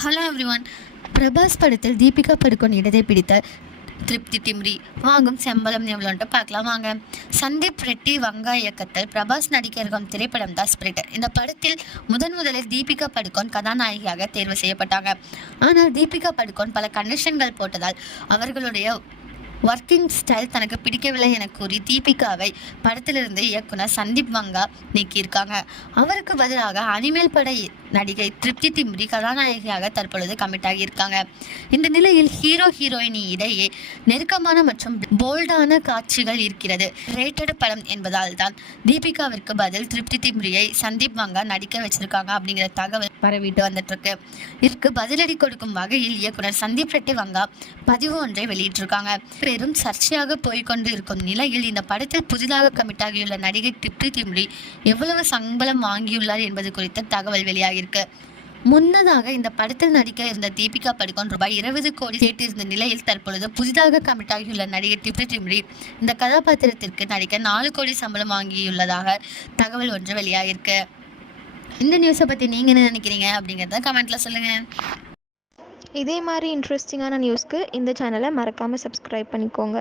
Hello everyone Prabhas படத்தில் தீபிகா படுகோன் இடத்தை பிடித்த திருப்தி திம்ரி. வாங்கும் சம்பளம் எவ்வளோன்ட்டு பார்க்கலாம் வாங்க. சந்தீப் ரெட்டி வங்கா இயக்கத்தில் பிரபாஸ் நடிக்க இருக்கும் திரைப்படம் தான் ஸ்பிரிட்டர் இந்த படத்தில் முதன் முதலில் தீபிகா படுகோன் கதாநாயகியாக தேர்வு செய்யப்பட்டாங்க. ஆனால் தீபிகா படுகோன் பல கண்டிஷன்கள் போட்டதால் அவர்களுடைய ஒர்க்கிங் ஸ்டைல் தனக்கு பிடிக்கவில்லை என கூறி தீபிகாவை படத்திலிருந்து இயக்குனர் சந்தீப் வங்கா நீக்கியிருக்காங்க. அவருக்கு பதிலாக அனிமேல் பட நடிகை திருப்தி திம்ரி கதாநாயகியாக தற்பொழுது கமிட் ஆகியிருக்காங்க. இந்த நிலையில் ஹீரோ ஹீரோயினி இடையே நெருக்கமான மற்றும் போல்டான காட்சிகள் இருக்கிறது. ரேட்டட் படம் என்பதால் தான் தீபிகாவிற்கு பதில் திருப்தி திம்ரியை சந்தீப் வங்கா நடிக்க வச்சிருக்காங்க அப்படிங்கிற தகவல் பரவிட்டு வந்துட்டு இருக்கு இதற்கு பதிலடி கொடுக்கும் வகையில் இயக்குனர் சந்தீப் ரெட்டி வங்கா பதிவு ஒன்றை வெளியிட்டிருக்காங்க. பெரும் சர்ச்சையாக போய்க்கொண்டு இருக்கும் நிலையில் இந்த படத்தில் புதிதாக கமிட் ஆகியுள்ள நடிகை திருப்தி திம்ரி எவ்வளவு சம்பளம் வாங்கியுள்ளார் என்பது குறித்த தகவல் வெளியாகியிருக்கு முன்னதாக இந்த படத்தில் நடிக்க இருந்த தீபிகா படுகோன் ரூபாய் இருபது கோடி கேட்டிருந்த நிலையில் தற்பொழுது புதிதாக கமிட் ஆகியுள்ள நடிகர் திப்ரி டிம்ரி இந்த கதாபாத்திரத்திற்கு நடிக்க நாலு கோடி சம்பளம் வாங்கியுள்ளதாக தகவல் ஒன்று வெளியாகிருக்கு இந்த நியூஸை பற்றி நீங்கள் என்ன நினைக்கிறீங்க? அப்படிங்கிறத கமெண்ட்டில் சொல்லுங்கள் இதே மாதிரி இன்ட்ரெஸ்டிங்கான நியூஸ்க்கு இந்த சேனலை மறக்காமல் சப்ஸ்கிரைப் பண்ணிக்கோங்க.